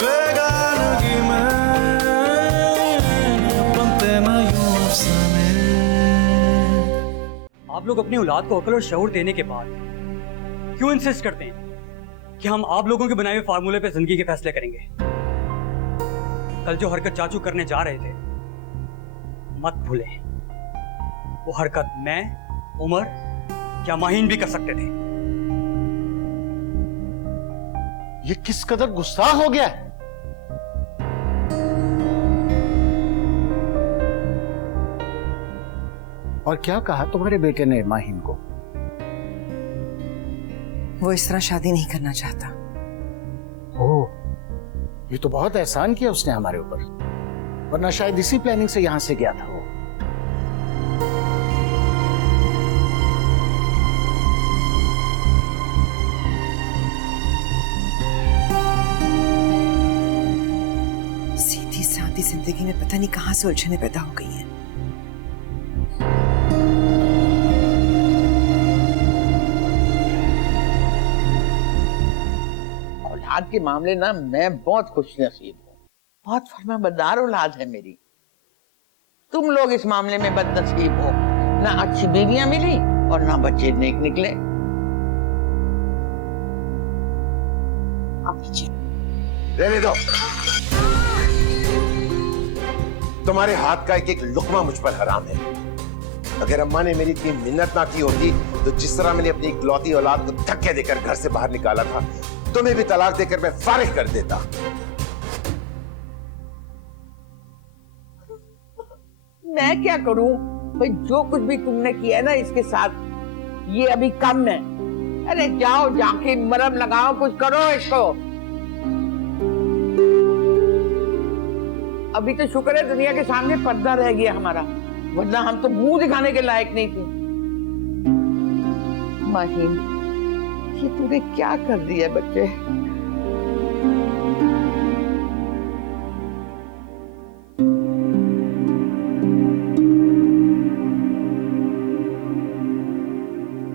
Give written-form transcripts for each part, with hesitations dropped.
बेगानगी में बनते ना यूं अफसाने। आप लोग अपनी औलाद को अकल और शऊर देने के बाद क्यों इंसिस्ट करते हैं कि हम आप लोगों के बनाए हुए फार्मूले पे जिंदगी के फैसले करेंगे? कल जो हरकत चाचू करने जा रहे थे, मत भूलें वो हरकत मैं, उमर या माहीन भी कर सकते थे। ये किस कदर गुस्सा हो गया है। और क्या कहा तुम्हारे बेटे ने माहीन को? वो इस तरह शादी नहीं करना चाहता। ओह, ये तो बहुत एहसान किया उसने हमारे ऊपर, वरना शायद इसी प्लानिंग से यहां से गया था वो। सीधी सादी जिंदगी में पता नहीं कहां से उलझने पैदा हो गई हैं। औलाद के मामले ना मैं बहुत खुशनसीब हूँ, बहुत फरमाबरदार औलाद है मेरी। तुम लोग इस मामले में बदनसीब हो, ना अच्छी बीवियां मिली और ना बच्चे नेक निकले। रहने दो, तुम्हारे हाथ का एक एक लुकमा मुझ पर हराम है। अगर अम्मा ने मेरी इतनी मिन्नत ना की होती तो जिस तरह मैंने अपनी इकलौती औलाद को धक्के देकर घर से बाहर निकाला था, तुम्हें भी तलाक देकर मैं फारिग कर देता। मैं क्या करूं भाई, जो कुछ भी तुमने किया है ना इसके साथ, ये अभी कम है। अरे जाओ, जाके मरहम लगाओ, कुछ करो इसको। अभी तो शुक्र है दुनिया के सामने पर्दा रह गया हमारा, वरना हम तो मुंह दिखाने के लायक नहीं थे। माहीन, ये तूने क्या कर दिया बच्चे?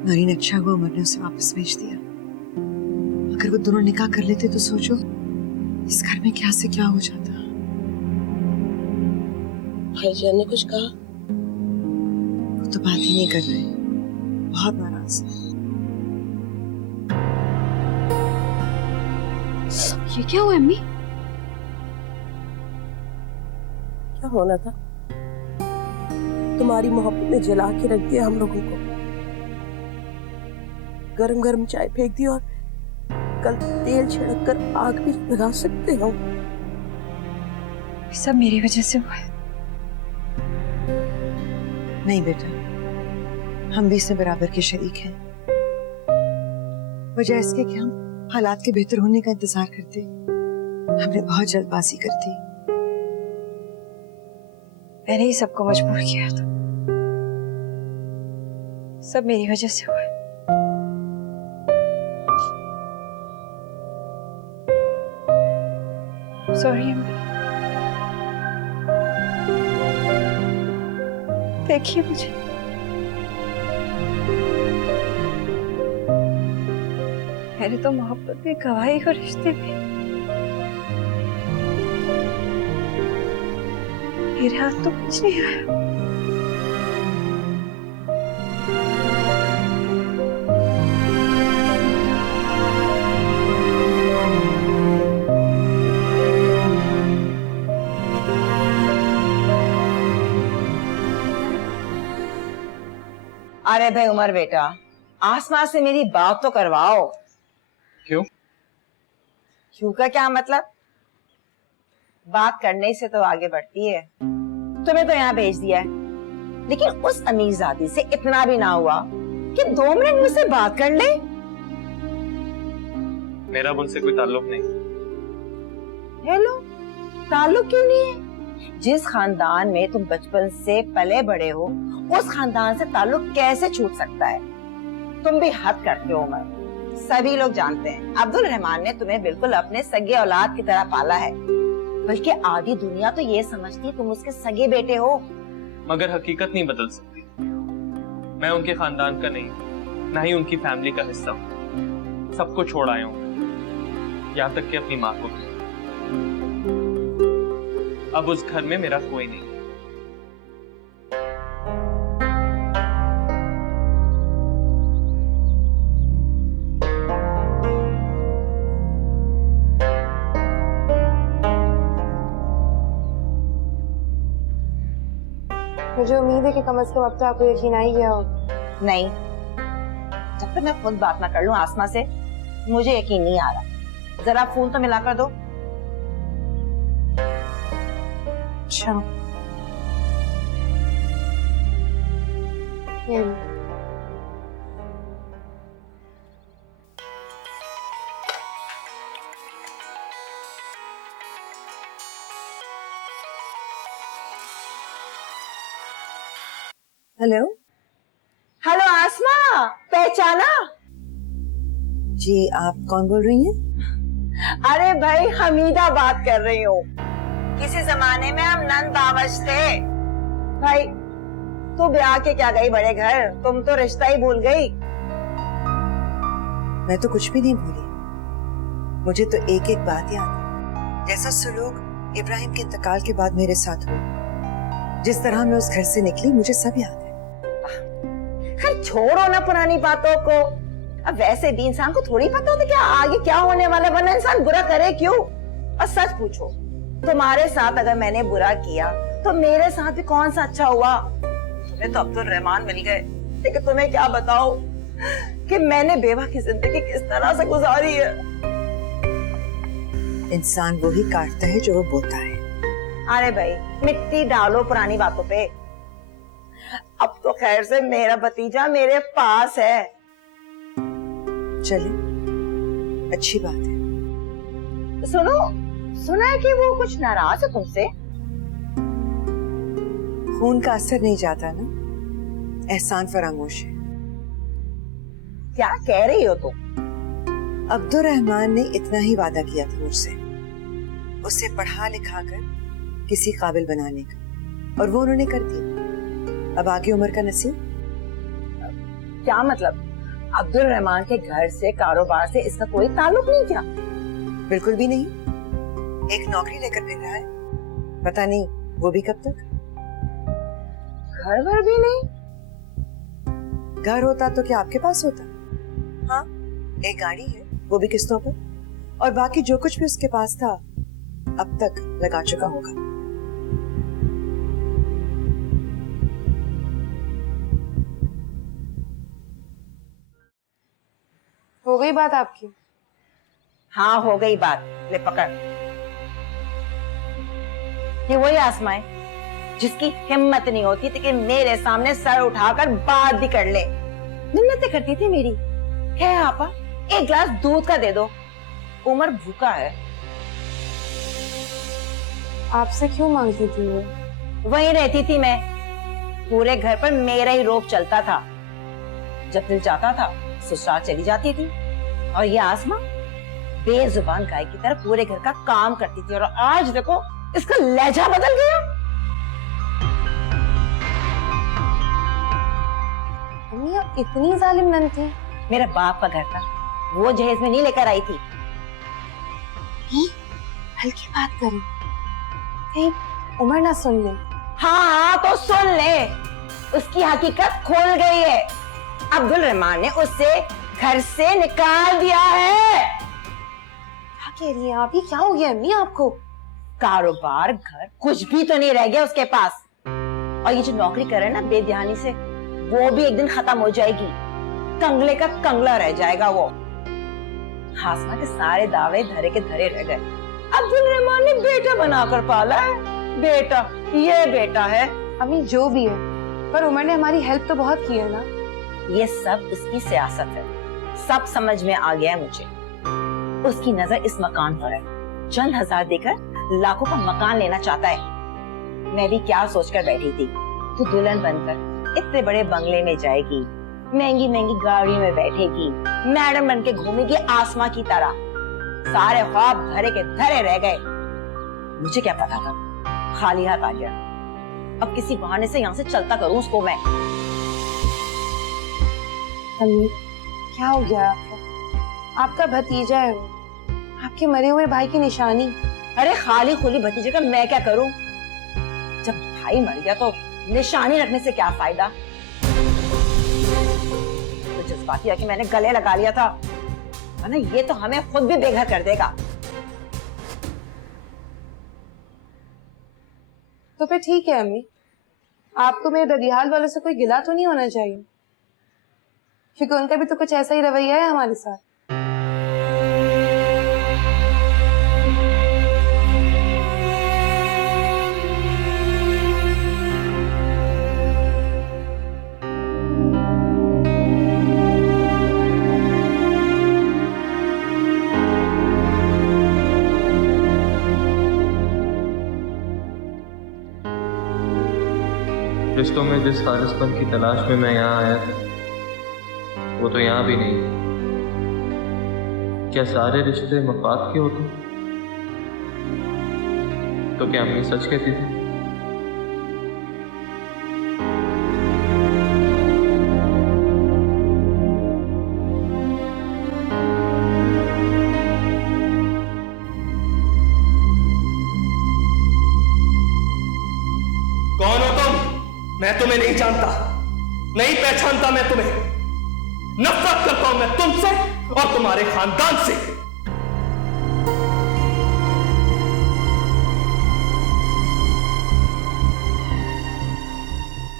नरीन, अच्छा हुआ उमर ने उसे वापस भेज दिया। अगर वो दोनों निकाह कर लेते तो सोचो इस घर में क्या से क्या हो जाता। भाईजान ने कुछ कहा? वो तो बात ही नहीं कर रहे, बहुत नाराज है। ये क्या हुआ अम्मी? क्या होना था? तुम्हारी मोहब्बत ने जला के रख दिया हम लोगों को। गरम गरम चाय फेंक दी और कल तेल छिड़क कर आग भी लगा सकते हो। सब मेरी वजह से हुआ है। नहीं बेटा, हम भी इसमें बराबर के शरीक हैं। वजह इसके कि हम हालात के बेहतर होने का इंतजार करते, हमने बहुत जल्दबाजी कर दी। मैंने ही सबको मजबूर किया था। सब मेरी वजह से हुआ है। सॉरी अम्मी। देखिए मुझे, मैंने तो मोहब्बत में गवाही को रिश्ते में मेरे हाथ तो कुछ नहीं आया। अरे भाई उमर बेटा, आसमान से मेरी बात तो करवाओ। क्यों? क्यों का क्या मतलब? बात करने से तो आगे बढ़ती है। तुम्हें तो यहाँ भेज दिया है, लेकिन उस अमीरजादी से इतना भी ना हुआ कि 2 मिनट मुझसे बात कर ले। मेरा उनसे कोई ताल्लुक नहीं। हेलो, ताल्लुक क्यों नहीं है? जिस खानदान में तुम बचपन से पले बड़े हो, उस खानदान से ताल्लुक कैसे छूट सकता है? तुम भी हद करते हो उमर। सभी लोग जानते हैं अब्दुल रहमान ने तुम्हें बिल्कुल अपने सगे औलाद की तरह पाला है, बल्कि आधी दुनिया तो ये समझती है तुम उसके सगे बेटे हो। मगर हकीकत नहीं बदल सकती। मैं उनके खानदान का नहीं, ना ही उनकी फैमिली का हिस्सा हूँ। सबको छोड़ आया हूँ, यहाँ तक कि अपनी माँ को भी। अब उस घर में मेरा कोई नहीं। मुझे उम्मीद है कि कम से कम अब तो आपको यकीन आ ही गया होगा। नहीं, जब तक मैं खुद बात ना कर लूं आसमा से, मुझे यकीन नहीं आ रहा। जरा फोन तो मिला कर दो। अच्छा, ये लो। हेलो हेलो आसमा, पहचाना? जी, आप कौन बोल रही हैं? अरे भाई, हमीदा बात कर रही हूँ। किसी जमाने में हम नंद बावश थे। भाई तू ब्याह के क्या गई बड़े घर, तुम तो रिश्ता ही भूल गई। मैं तो कुछ भी नहीं भूली। मुझे तो एक एक बात याद है, जैसा सुलूक इब्राहिम के इंतकाल के बाद मेरे साथ हुआ, जिस तरह मैं उस घर से निकली, मुझे सब याद है। खैर छोड़ो ना पुरानी बातों को। अब वैसे भी इंसान को थोड़ी पता होता क्या आगे क्या होने वाला, वरना इंसान बुरा करे क्यों? और सच पूछो, तुम्हारे साथ अगर मैंने बुरा किया तो मेरे साथ भी कौन सा अच्छा हुआ? तुम्हें तो अब्दुल रहमान मिल गए, लेकिन तुम्हें क्या बताओ कि मैंने बेवा की जिंदगी किस तरह से गुजारी है। इंसान वो ही काटता है जो वो बोता है। अरे भाई, मिट्टी डालो पुरानी बातों पे। अब तो खैर से मेरा भतीजा मेरे पास है। चले, अच्छी बात है। सुनो, सुना है कि वो कुछ नाराज है तुमसे। खून का असर नहीं जाता ना, एहसान फरामोश है। क्या कह रही हो तुम? अब्दुल रहमान ने इतना ही वादा किया था मुझसे, उसे पढ़ा लिखा कर किसी काबिल बनाने का, और वो उन्होंने कर दिया। अब आगे उम्र का नसीब। क्या मतलब? अब्दुल रहमान के घर से, कारोबार से इसका कोई ताल्लुक नहीं क्या? बिल्कुल भी नहीं। एक नौकरी लेकर फिर रहा है, पता नहीं वो भी कब तक। घर भर भी नहीं? घर होता तो क्या आपके पास होता? हाँ, एक गाड़ी है, वो भी किस्तों पर, और बाकी जो कुछ भी उसके पास था अब तक लगा चुका होगा। हो गई बात आपकी? हाँ, हो गई बात। ले पकड़। ये वही आसमा है जिसकी हिम्मत नहीं होती थी कि मेरे सामने सर उठाकर बात भी कर ले। मिन्नतें करती थी मेरी, क्या आपा एक गिलास दूध का दे दो, उमर भूखा है। आपसे क्यों मांगती थी वो? वहीं रहती थी मैं, पूरे घर पर मेरा ही रोब चलता था। जब दिल जाता था ससुराल चली जाती थी, और ये आसमा बेजुबान गाय की तरह पूरे घर का काम करती थी, और आज देखो इसका लहजा बदल गया। अम्मी, आप इतनी जालिम नन थी? मेरे बाप का घर था, वो जहेज में नहीं लेकर आई थी। हल्की बात करें, कहीं उमर ना सुन ले। हाँ तो सुन ले, उसकी हकीकत खोल गई है। अब्दुल रहमान ने उससे घर से निकाल दिया है। क्या कह रही हैं आप? ये क्या हो गया अम्मी आपको? कारोबार, घर, कुछ भी तो नहीं रह गया उसके पास। और ये जो नौकरी कर रहे हैं ना बेध्यानी से, वो भी एक दिन खत्म हो जाएगी। कंगले का कंगला रह जाएगा वो। हासमा के सारे दावे धरे के धरे रह गए। अब्दुल रहमान ने बेटा बनाकर पाला है। बेटा, ये बेटा है। अम्मी जो भी है, पर उमर ने हमारी हेल्प तो बहुत की है ना। ये सब उसकी सियासत है, सब समझ में आ गया है मुझे। उसकी नजर इस मकान पर है, चंद हजार देकर लाखों का मकान लेना चाहता है। मैं भी क्या सोचकर बैठी थी, तू दुल्हन बनकर इतने बड़े बंगले में जाएगी, महंगी महंगी गाड़ी में बैठेगी, मैडम बन के घूमेगी आसमा की तरह। सारे ख्वाब धरे के धरे रह गए। मुझे क्या पता था, खाली हाथ आ गया। अब किसी बहाने से यहाँ से चलता करूँ उसको मैं। अम्मी, क्या हो गया आपको? आपका भतीजा है वो, आपके मरे हुए भाई की निशानी। अरे खाली खुली भतीजे का मैं क्या करूं? भाई मर गया तो निशानी रखने से क्या फायदा? तो जज्बाती आके मैंने गले लगा लिया था, वरना ये तो हमें खुद भी बेघर कर देगा। तो फिर ठीक है अम्मी, आपको मेरे ददियाल वालों से कोई गिला तो नहीं होना चाहिए, क्योंकि उनका भी तो कुछ ऐसा ही रवैया है हमारे साथ। रिश्तों में जिस खालिसपन की तलाश में मैं यहाँ आया था, वो तो यहाँ भी नहीं। क्या सारे रिश्ते मफाद के होते? तो क्या अम्मी सच कहती थी? कौन हो तुम? मैं तुम्हें नहीं जानता, नहीं पहचानता मैं तुम्हें। नफरत करता हूं मैं तुमसे और तुम्हारे खानदान से।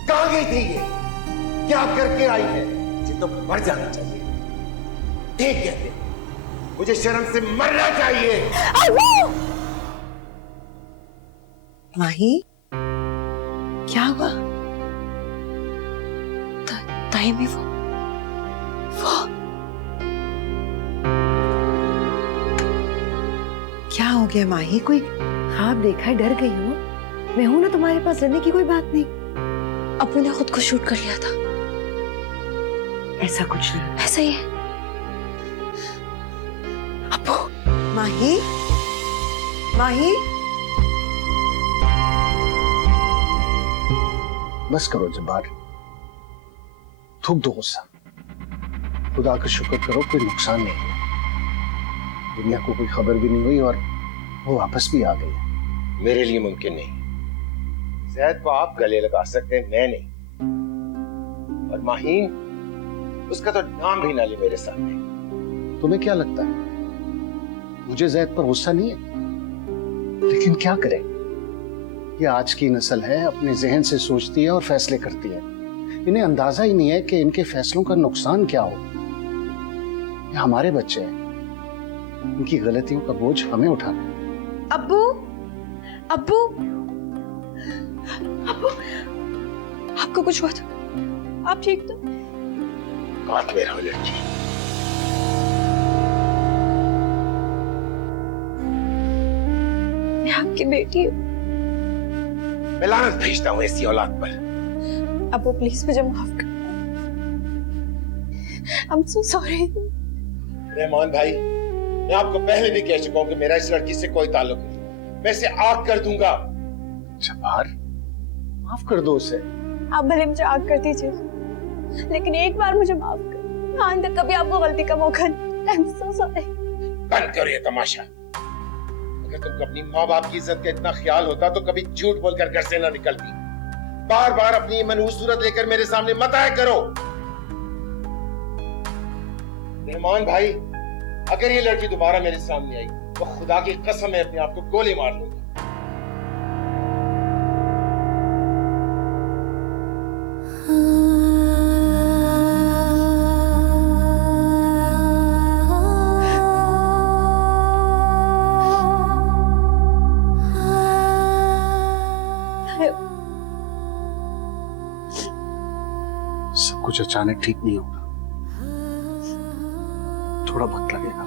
कहां गई थी ये? क्या करके आई है? मुझे तो मर जाना चाहिए। ठीक कहते, मुझे शर्म से मरना चाहिए। माही, क्या हुआ? ताई में वो क्या हो गया माही? कोई ख्वाब देखा है? डर गई हो? मैं हूं ना तुम्हारे पास, डरने की कोई बात नहीं। अबू ने खुद को शूट कर लिया था। ऐसा कुछ नहीं। ऐसा ही है अबू। माही, माही, बस करो जब्बार, थूक दो गुस्सा। खुदा का शुक्र करो कोई नुकसान नहीं हुआ, दुनिया को कोई खबर भी नहीं हुई और वो वापस भी आ गई है। मेरे लिए मुमकिन नहीं। जैद को आप गले लगा सकते हैं, मैं नहीं। और माहीन, उसका तो नाम भी ना ले मेरे सामने। तुम्हें क्या लगता है मुझे जैद पर गुस्सा नहीं है? लेकिन क्या करें, ये आज की नस्ल है, अपने जहन से सोचती है और फैसले करती है। इन्हें अंदाजा ही नहीं है कि इनके फैसलों का नुकसान क्या हो। ये हमारे बच्चे हैं, इनकी गलतियों का बोझ हमें उठाना है। अब्बू, अब्बू, अब्बू, आपको कुछ हुआ था? आप ठीक तो? बात मेरा हो लड़की। मैं आपकी बेटी हूँ। मैं लानत भेजता हूँ ऐसी औलाद पर। अब्बू प्लीज मुझे माफ कर। I'm so sorry. रहमान भाई, मैं आपको पहले भी कह चुका हूँ कि मेरा इस लड़की से कोई ताल्लुक नहीं। मैं इसे आग कर दूंगा। जब्बार, माफ कर दो उसे। आप भले मुझे आग कर दीजिए, लेकिन एक बार मुझे माफ कर। आइंदा कभी आपको गलती का मौका नहीं। I'm so sorry. बंद करो ये तमाशा। अगर तुमको अपनी माँ बाप की इज्जत का इतना ख्याल होता तो कभी झूठ बोलकर घर से ना निकलती। बार बार अपनी मनहूस सूरत लेकर मेरे सामने मत आया करो। रहमान भाई, अगर ये लड़की दोबारा मेरे सामने आई तो खुदा की कसम मैं अपने आप को गोली मार लूंगा। सब कुछ अचानक ठीक नहीं होगा, थोड़ा वक्त लगेगा।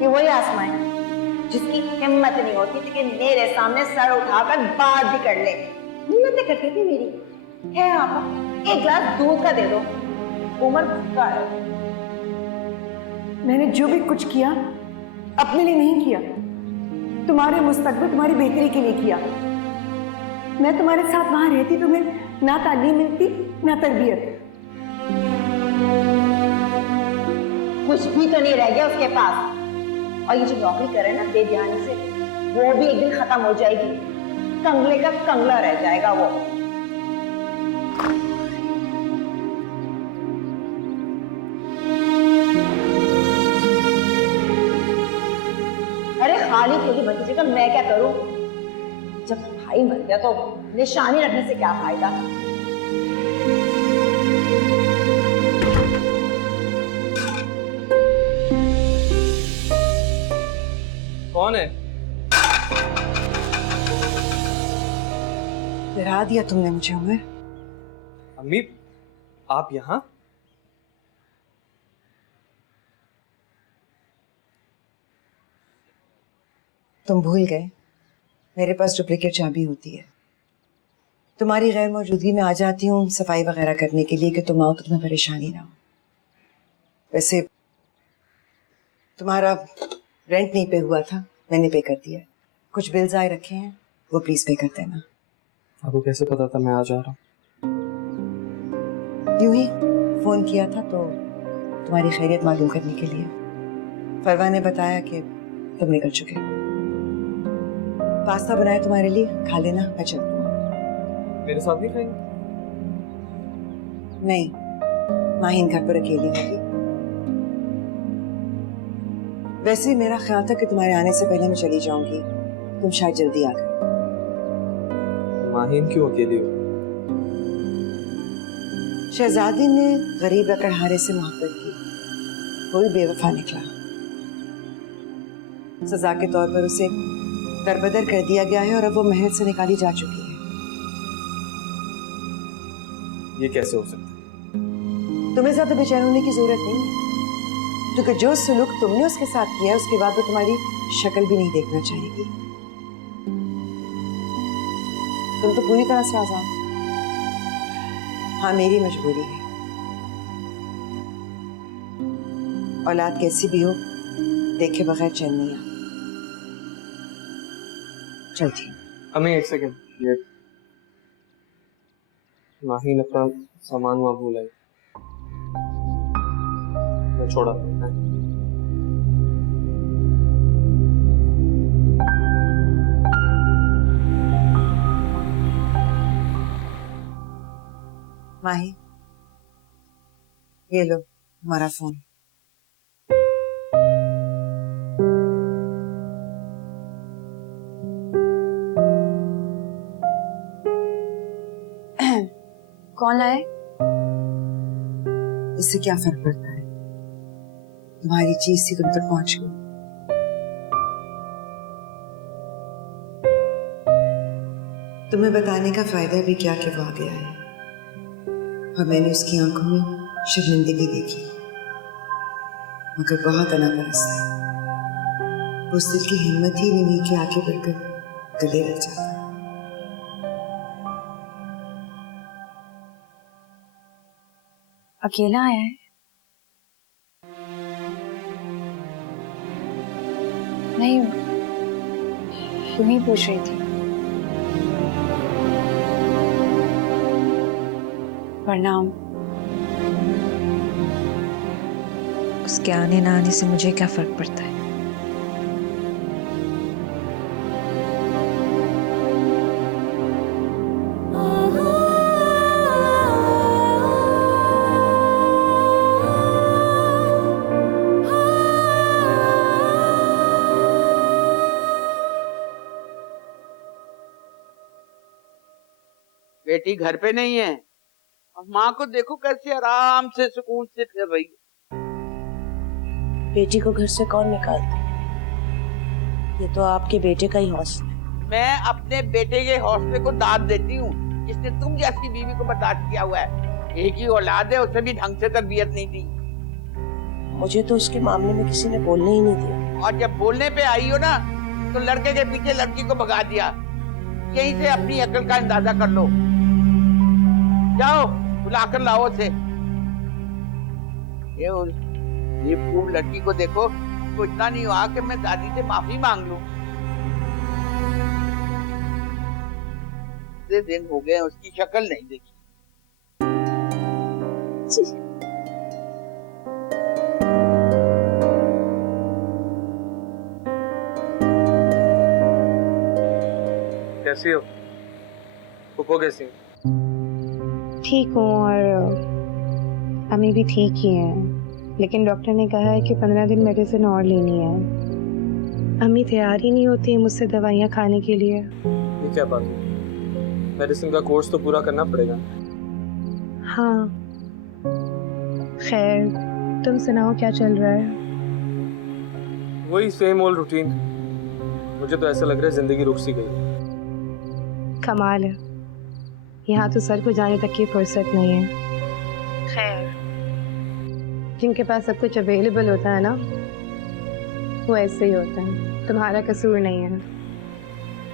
ये वही आसमा है जिसकी हिम्मत नहीं होती थी कि मेरे सामने सर उठाकर बात भी कर ले। हिम्मत करती थी मेरी। है आपा, एक गिलास दूध का दे दो। उमर भूखा है। मैंने जो भी कुछ किया अपने लिए नहीं किया, तुम्हारे मुस्तकबिल, तुम्हारी बेहतरी के लिए किया। मैं तुम्हारे साथ वहां रहती तो मैं ना तालीम मिलती ना तरबियत। कुछ भी तो नहीं रह गया उसके पास। और ये जो नौकरी करे ना बेध्यानी से, वो भी एक दिन खत्म हो जाएगी। कंगले का कंगला रह जाएगा वो। अरे खाली खुली भतीजे का मैं क्या करूं? जब भाई मर गया तो निशानी रखने से क्या फायदा? कौन है? डरा दिया तुमने मुझे उमर। अम्मी, आप यहाँ? तुम भूल गए मेरे पास डुप्लीकेट चाबी होती है। तुम्हारी गैर मौजूदगी में आ जाती हूँ सफाई वगैरह करने के लिए कि तुम आओ तो तुम्हें परेशानी ना हो। वैसे तुम्हारा रेंट नहीं पे हुआ था, मैंने पे कर दिया। कुछ बिल्स आए रखे हैं, वो प्लीज पे कर देना। आपको कैसे पता था मैं आ जा रहा हूँ? यूं ही फोन किया था तो तुम्हारी खैरियत मालूम करने के लिए। फरवा ने बताया कि तुम निकल चुके हो। पास्ता बनाया तुम्हारे लिए, खा लेना, मैं चलती हूँ। मेरे साथ नहीं खाएंगे? नहीं, माहिन घर पर अकेली होगी। वैसे ही मेरा ख्याल था कि तुम्हारे आने से पहले मैं चली जाऊंगी, तुम शायद जल्दी आ गए। माहिन क्यों अकेली हो? शहजादी ने गरीब लकड़हारे से मोहब्बत की, वो भी बेवफा निकला। सजा के तौर पर उसे दरबदर कर दिया गया है और अब वो महल से निकाली जा चुकी है। ये कैसे हो सकता है? तुम्हें ज्यादा बेचैन होने की जरूरत नहीं है, क्योंकि जो सुलूक तुमने उसके साथ किया है उसके बाद वो तुम्हारी शक्ल भी नहीं देखना चाहेगी। तुम तो पूरी तरह से आजाद हो। हाँ, मेरी मजबूरी है। औलाद कैसी भी हो, देखे बगैर चैन नहीं आता। चलती हूँ। अम्मी एक सेकंड, ये माहिन अपना सामान वहाँ भूल आई, मैं छोड़ा है। माही, ये लो हमारा फोन। कौन लाए? इससे क्या फर्क पड़ता है? तुम्हारी चीज थी, तुम तक पहुंच गई। तुम्हें बताने का फायदा भी क्या कि वो आ गया है और मैंने उसकी आंखों में शर्मिंदगी देखी, मगर बहुत अनापरस्त है। उस दिल की हिम्मत ही नहीं हुई कि आगे बढ़कर गले लग जाता। अकेला आया है? नहीं, यूं ही पूछ रही थी। प्रणाम। उसके आने ना आने से मुझे क्या फर्क पड़ता है? बेटी घर पे नहीं है और माँ को देखो कैसे आराम से सुकून से फिर रही है। बेटी को घर से कौन निकालता? ये तो आपके बेटे का ही हौसला है। मैं अपने बेटे के हौसले को दाद देती हूँ, जिसने तुम जैसी बीवी को बर्दाश्त किया हुआ है। एक ही औलाद है, उसे भी ढंग से तरबियत नहीं दी। मुझे तो उसके मामले में किसी ने बोलने ही नहीं दिया। और जब बोलने पे आई हो ना, तो लड़के के पीछे लड़की को भगा दिया। यहीं से अपनी अकल का अंदाजा कर लो। जाओ बुलाकर लाओ उसे। ये खूब लड़की को देखो, उसको इतना नहीं हुआ कि मैं दादी से माफी मांग लूं। इतने दिन हो गए उसकी शक्ल नहीं देखी। कैसी हो? पुप्पो कैसी? ठीक हूँ और अम्मी भी ठीक ही हैं, लेकिन डॉक्टर ने कहा है कि 15 दिन मेडिसिन और लेनी है। अम्मी तैयार ही नहीं होती है मुझसे दवाइयाँ खाने के लिए। ये क्या बात है? मेडिसिन का कोर्स तो पूरा करना पड़ेगा। हाँ, खैर तुम सुनाओ क्या चल रहा है? वही सेम ओल्ड रूटीन। मुझे तो ऐसा लग रहा है जिंदगी रुक सी गई। कमाल है, यहाँ तो सर को जाने तक की फुर्सत नहीं है। खैर, जिनके पास सब कुछ अवेलेबल होता है ना, वो ऐसे ही होता है। तुम्हारा कसूर नहीं है।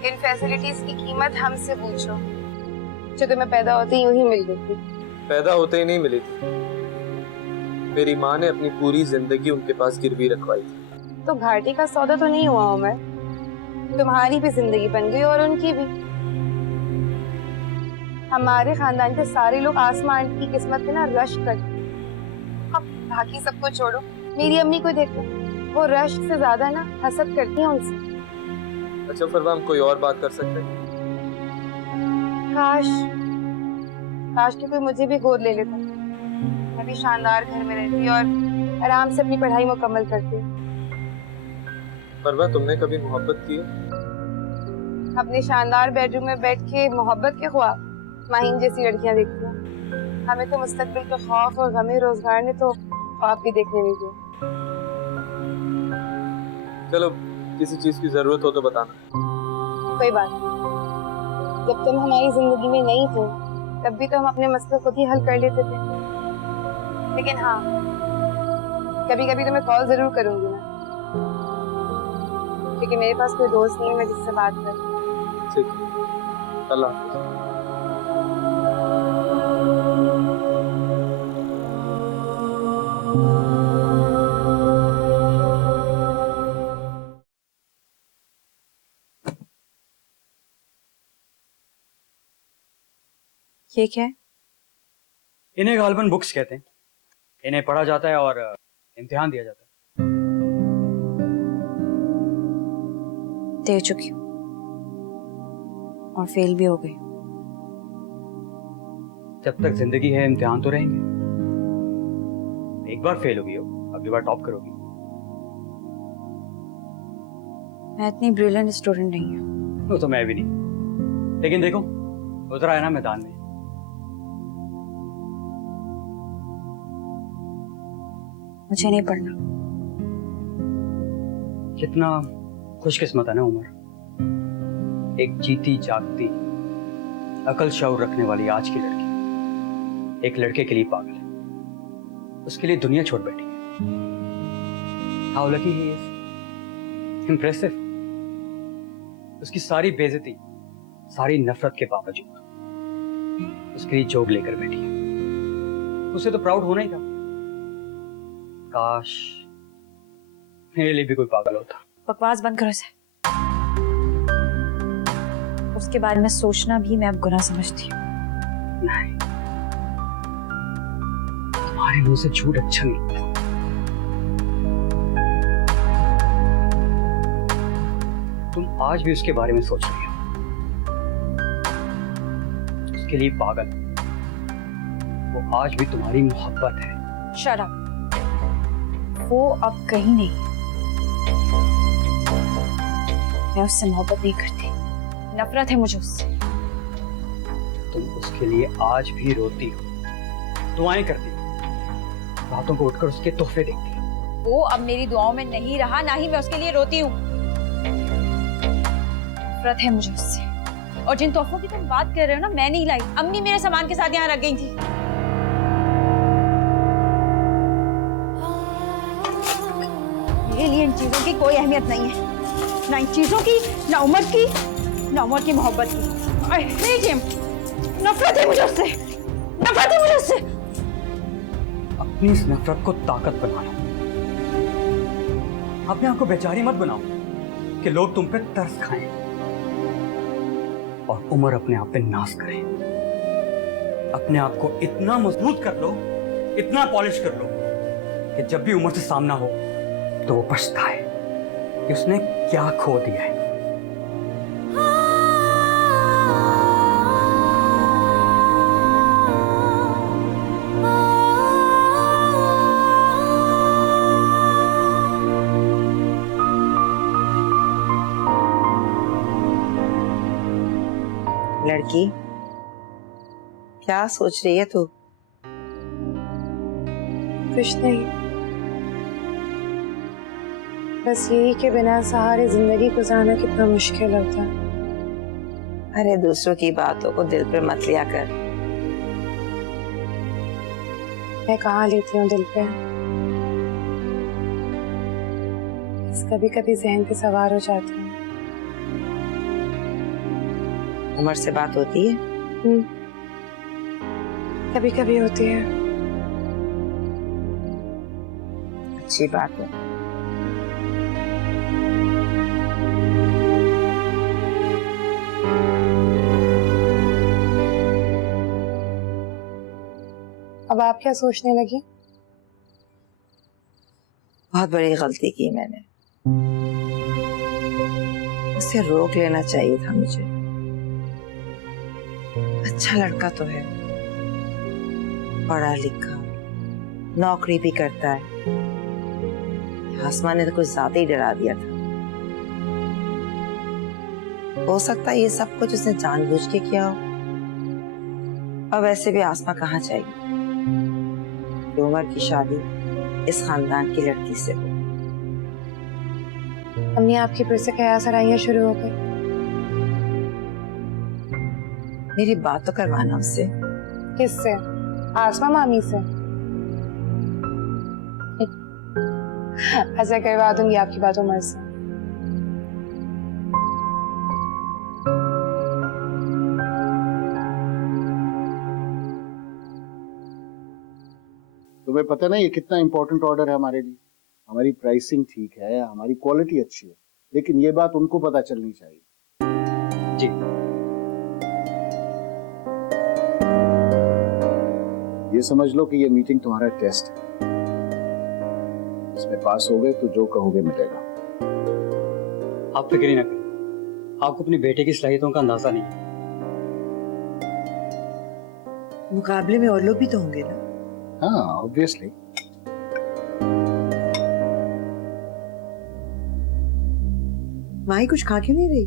इन फैसिलिटीज की कीमत हमसे पूछो, जो तुम्हें पैदा होते ही यूं ही मिल गई थी। पैदा होते ही नहीं मिली थी। मेरी माँ ने अपनी पूरी जिंदगी उनके पास गिरवी रखवाई थी। तो घाटी का सौदा तो नहीं हुआ हूँ मैं। तुम्हारी भी जिंदगी बन गई और उनकी भी। हमारे खानदान के सारे लोग आसमान की किस्मत पे ना रश करते। अब बाकी सबको छोड़ो, मेरी अम्मी को देखो, वो रश से ज्यादा ना हसद करती हैं उनसे। अच्छा फरवा, हम कोई और बात कर सकते हैं? काश कि कोई मुझे भी गोद ले लेता। मैं भी शानदार घर में रहती और आराम से अपनी पढ़ाई मुकम्मल करती। फरवा, तुमने कभी मोहब्बत की है? अपने शानदार बेडरूम में बैठ के मोहब्बत के ख्वाब माहिन जैसी लड़कियां देखती हैं। हमें तो मुस्तकबिल के खौफ और गमे रोजगार ने तो ख्वाब भी देखने नहीं दिए। चलो, किसी चीज की जरूरत हो तो बताना। कोई बात नहीं। जब तुम हमारी जिंदगी में नहीं थे, तब भी तो हम अपने मसले खुद ही हल कर लेते थे। लेकिन हाँ, कभी कभी तो मैं कॉल जरूर करूंगी ना, क्योंकि मेरे पास कोई दोस्त नहीं है मैं जिससे बात करूं। ठीक है, अल्लाह हाफ़िज़। ये क्या है? इन्हें गालबन बुक्स कहते हैं। इन्हें पढ़ा जाता है और इम्तिहान दिया जाता है। दे चुकी हूँ और फेल भी हो गई। जब तक जिंदगी है इम्तिहान तो रहेंगे। एक बार फेल होगी हो, अगली बार टॉप करोगी। मैं इतनी ब्रिलियंट स्टूडेंट नहीं हूँ। वो तो मैं भी नहीं, लेकिन देखो उतरा है ना मैदान में। मुझे नहीं पढ़ना। कितना खुशकिस्मत है ना उमर। एक जीती जागती अकल शऊर रखने वाली आज की लड़की एक लड़के के लिए पागल है, उसके लिए दुनिया छोड़ बैठी है। How lucky he is, impressive. उसकी सारी बेइज्जती, सारी नफरत के बावजूद उसके लिए जोग लेकर बैठी है। उसे तो प्राउड होना ही था। काश मेरे लिए भी कोई पागल होता। बकवास बंद करो इसे। उसके बारे में सोचना भी मैं अब गुनाह समझती हूँ। नहीं, तुम्हारे मुंह से झूठ अच्छा नहीं लगता। तुम आज भी उसके बारे में सोच रही हो, उसके लिए पागल। वो आज भी तुम्हारी मोहब्बत है। Shut up. वो अब कहीं नहीं है। मैं उससे मोहब्बत नहीं करती, नफरत है मुझे उससे। तुम उसके लिए आज भी रोती हो, दुआएं करती हो, रातों को उठकर उसके तोहफे देखती हो। वो अब मेरी दुआओं में नहीं रहा, ना ही मैं उसके लिए रोती हूँ। नफरत है मुझे उससे। और जिन तोहफों की तुम बात कर रहे हो ना, मैं नहीं लाई, अम्मी मेरे सामान के साथ यहाँ रख गई थी। मेरे लिए इन चीजों की कोई अहमियत नहीं है, ना इन चीजों की, ना उम्र की, ना उम्र की मोहब्बत की। I hate him। नफरत है मुझे उससे, नफरत है मुझे उससे। अपनी इस नफरत को ताकत बना लो। अपने आप को बेचारी मत बनाओ कि लोग तुम पे तरस खाएं और उम्र अपने आप पे नाश करे। अपने आप को इतना मजबूत कर लो, इतना पॉलिश कर लो कि जब भी उम्र से सामना हो तो वो पछताए कि उसने क्या खो दिया है। लड़की, क्या सोच रही है तू? कुछ नहीं, बस यही कि बिना सहारे जिंदगी गुजारना कितना मुश्किल होता है। अरे दूसरों की बातों को दिल पर मत लिया कर। मैं कहाँ लेती हूँ दिल पे, बस कभी कभी जहन पे सवार हो जाती हूँ। उमर से बात होती है? कभी कभी होती है। अच्छी बात है। अब आप क्या सोचने लगी? बहुत बड़ी गलती की मैंने, उसे रोक लेना चाहिए था मुझे। अच्छा लड़का तो है, पढ़ा लिखा, नौकरी भी करता है। आसमा ने तो कुछ ज्यादा ही डरा दिया था। हो सकता है ये सब कुछ उसने जानबूझ के किया हो। और वैसे भी आसमा कहाँ जाएगी? उमर की शादी इस खानदान की लड़की से हो। अम्मी आपकी फिर से ख्याल सराइयां शुरू हो गई। मेरी बात तो करवाना उससे। किससे? आसमा मामी से? ऐसा करवा दूंगी आपकी बात उमर से। तुम्हें पता ना ये कितना इंपॉर्टेंट ऑर्डर है हमारे लिए। हमारी प्राइसिंग ठीक है, हमारी क्वालिटी अच्छी है, लेकिन ये बात उनको पता चलनी चाहिए। जी। ये समझ लो कि ये मीटिंग तुम्हारा टेस्ट है। इसमें पास हो गए तो जो कहोगे मिलेगा। आप फिक्र ही ना करें, आपको अपने बेटे की सलाहियतों का अंदाजा नहीं है। मुकाबले में और लोग भी तो होंगे ना? हाँ, ऑब्वियसली। माही कुछ खा क्यों नहीं रही?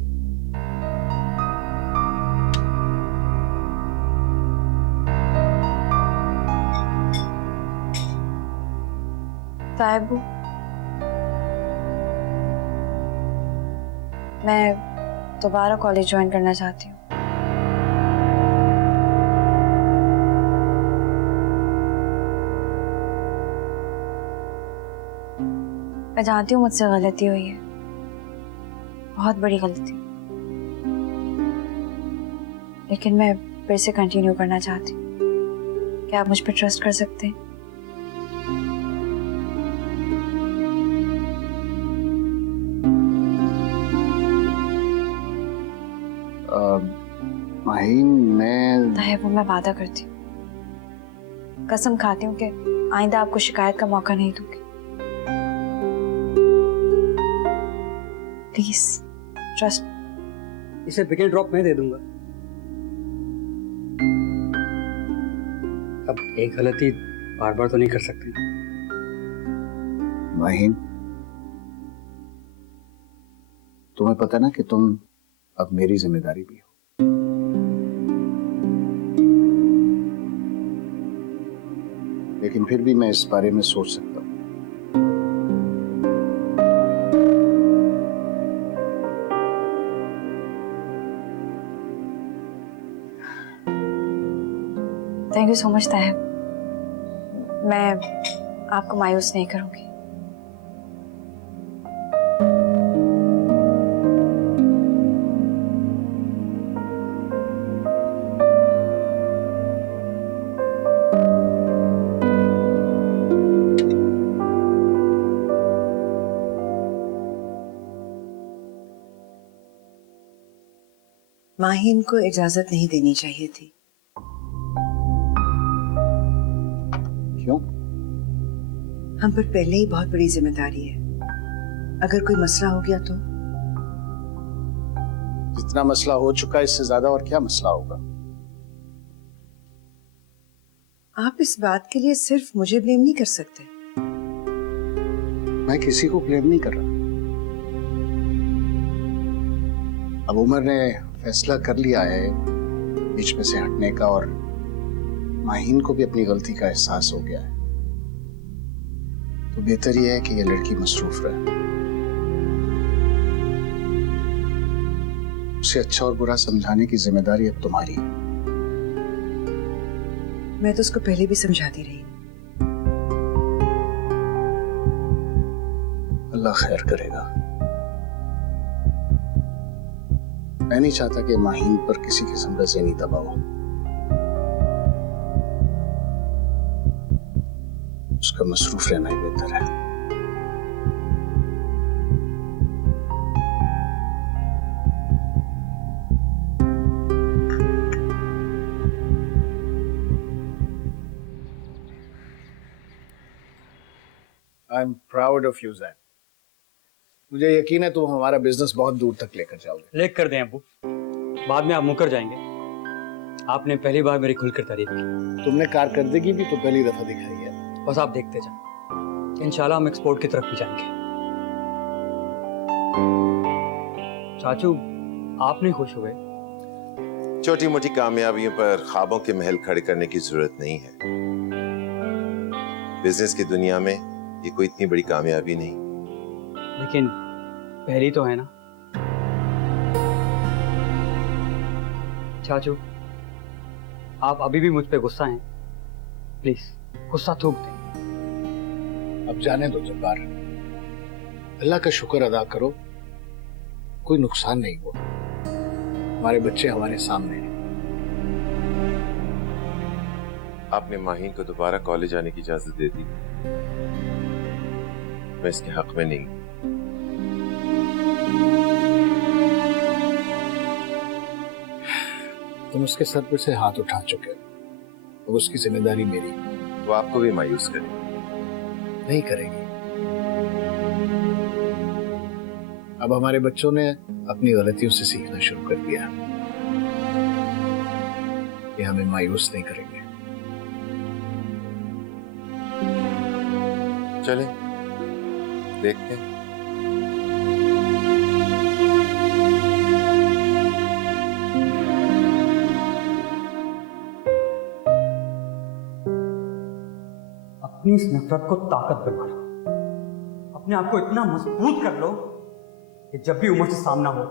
तायबू, मैं दोबारा कॉलेज ज्वाइन करना चाहती हूँ। मैं जानती हूँ मुझसे गलती हुई है, बहुत बड़ी गलती, लेकिन मैं फिर से कंटिन्यू करना चाहती हूँ। क्या आप मुझ पर ट्रस्ट कर सकते हैं? माहीन, मैं ताहिब, मैं वादा करती हूँ, कसम खाती हूँ कि आइंदा आपको शिकायत का मौका नहीं दूंगी। Please trust. इसे पिक एंड ड्रॉप मैं दे दूंगा। अब एक गलती बार बार तो नहीं कर सकते। माहीन, तुम्हें पता ना कि तुम अब मेरी जिम्मेदारी भी हो। लेकिन फिर भी मैं इस बारे में सोच सकता हूँ। थैंक यू सो मच ताहिब, मैं आपको मायूस नहीं करूंगी। माहीन को इजाजत नहीं देनी चाहिए थी। क्यों? हम पर पहले ही बहुत बड़ी जिम्मेदारी है। अगर कोई मसला हो गया तो? जितना मसला हो चुका है इससे ज्यादा और क्या मसला होगा? आप इस बात के लिए सिर्फ मुझे ब्लेम नहीं कर सकते। मैं किसी को ब्लेम नहीं कर रहा। अब उमर ने फैसला कर लिया है बीच में से हटने का, और माहीन को भी अपनी गलती का एहसास हो गया है, तो बेहतर यह है कि यह लड़की मसरूफ रहे। उसे अच्छा और बुरा समझाने की जिम्मेदारी अब तुम्हारी है। मैं तो उसको पहले भी समझाती रही। अल्लाह खैर करेगा। मैं नहीं चाहता कि माहीन पर किसी किस्म का ज़हनी दबाव हो। उसका मसरूफ रहना ही बेहतर है। I am proud of you Zain. मुझे यकीन है तुम हमारा बिजनेस बहुत दूर तक लेकर जाओगे। लेक कर दें अब्बू, बाद में आप मुकर जाएंगे। आपने पहली बार मेरी खुलकर तारीफ की। तुमने कारकर्दगी भी तो पहली दफा दिखाई है। बस आप देखते जाएं, इंशाल्लाह हम एक्सपोर्ट की तरफ भी जाएंगे। चाचू, आप नहीं खुश हुए? छोटी मोटी कामयाबियों पर ख्वाबों के महल खड़े करने की जरूरत नहीं है। बिजनेस की दुनिया में ये कोई इतनी बड़ी कामयाबी नहीं। लेकिन पहली तो है ना। चाचू, आप अभी भी मुझ पे गुस्सा हैं। प्लीज गुस्सा थूक दें। अब जाने दो जब्बार, अल्लाह का शुक्र अदा करो, कोई नुकसान नहीं हुआ। हमारे बच्चे हमारे सामने हैं। आपने माहीन को दोबारा कॉलेज आने की इजाजत दे दी। मैं इसके हक में नहीं। तुम उसके सर पर से हाथ उठा चुके हो, अब उसकी जिम्मेदारी मेरी। वो आपको भी मायूस करे? नहीं करेगी। अब हमारे बच्चों ने अपनी गलतियों से सीखना शुरू कर दिया। ये हमें मायूस नहीं करेंगे। चलें, देखते हैं। अपनी इस नफरत को ताकत बना लो। अपने आप को इतना मजबूत कर लो कि जब भी उमर से सामना हो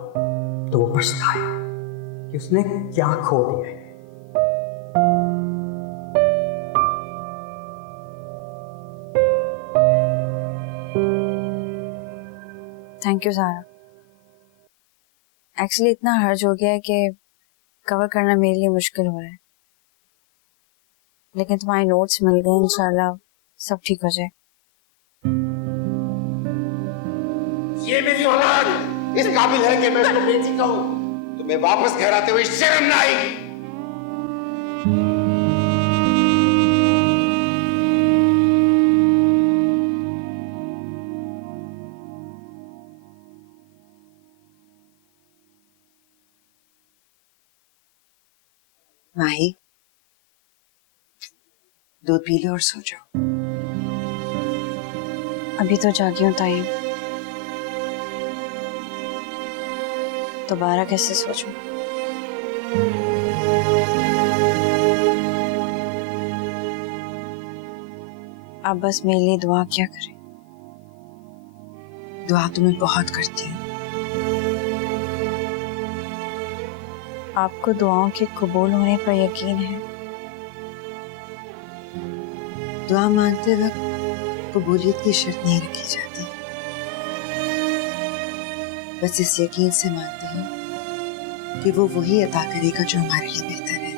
तो वो पछताए कि उसने क्या खो दिया है। Thank you Zaara. एक्चुअली इतना हर्ज हो गया है कि कवर करना मेरे लिए मुश्किल हो रहा है, लेकिन तुम्हारे नोट्स मिल गए, इंशाल्लाह सब ठीक हो जाए। ये मेरी औलाद इस काबिल है कि मैं उसको बेटी कहूं। तुम्हें वापस घर आते हुए शर्म ना आएगी? माही, दूध पी लो और सो जाओ। अभी तो जागी हूँ ताई, दोबारा कैसे सोचूं? आप बस मेरे लिए दुआ क्या करें। दुआ तो मैं बहुत करती हूँ। आपको दुआओं के कबूल होने पर यकीन है? दुआ मांगते वक्त कबूलियत की शर्त नहीं रखी जाती, बस इस यकीन से मानते हैं कि वो वही अता करेगा जो हमारे लिए बेहतर है।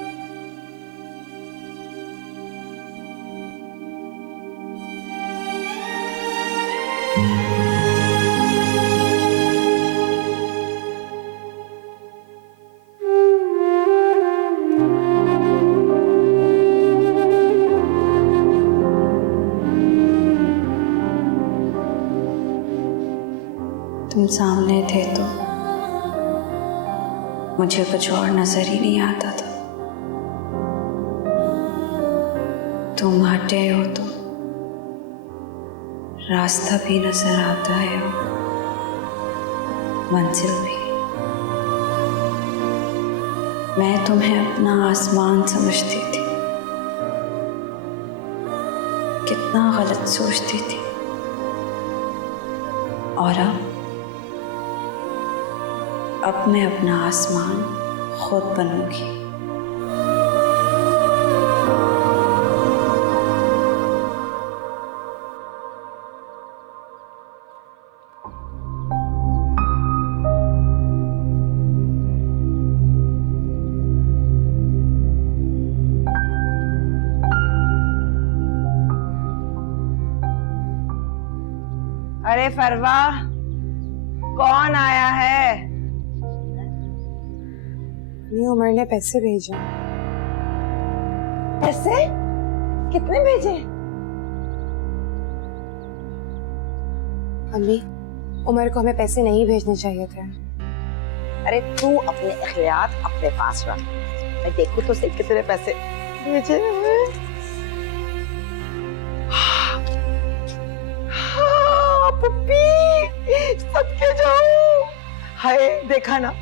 तुम सामने थे तो मुझे कुछ और नजर ही नहीं आता था। तुम हटे हो तो रास्ता भी नजर आता है और मंजिल भी। मैं तुम्हें अपना आसमान समझती थी, कितना गलत सोचती थी। और अब मैं अपना आसमान खुद बनूंगी। अरे फरवा, कौन आया है? उमर ने पैसे भेजे। पैसे? कितने भेजे? अम्मी, उमर को हमें पैसे नहीं भेजने चाहिए थे। अरे तू अपने अखियात अपने पास रख, मैं देखूं तो सही कितने पैसे भेजे हैं। हाँ, पुप्पी, सबके जाऊं। हाय, देखा ना,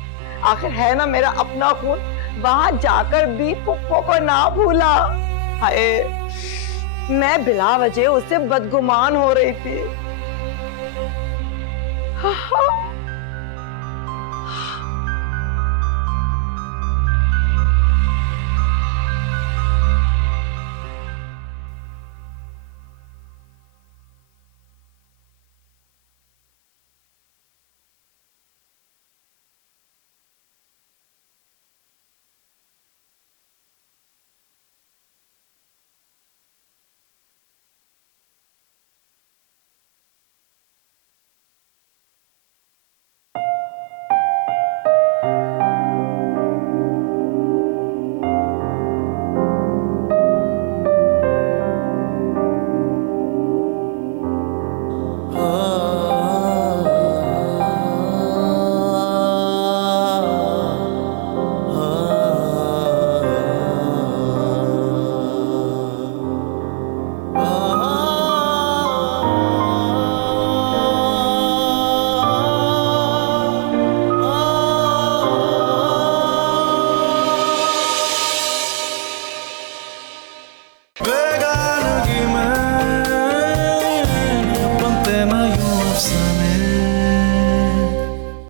आखिर है ना मेरा अपना खून, वहां जाकर भी पुप्पो को ना भूला। हाय, मैं बिला वजह उससे बदगुमान हो रही थी। हाँ,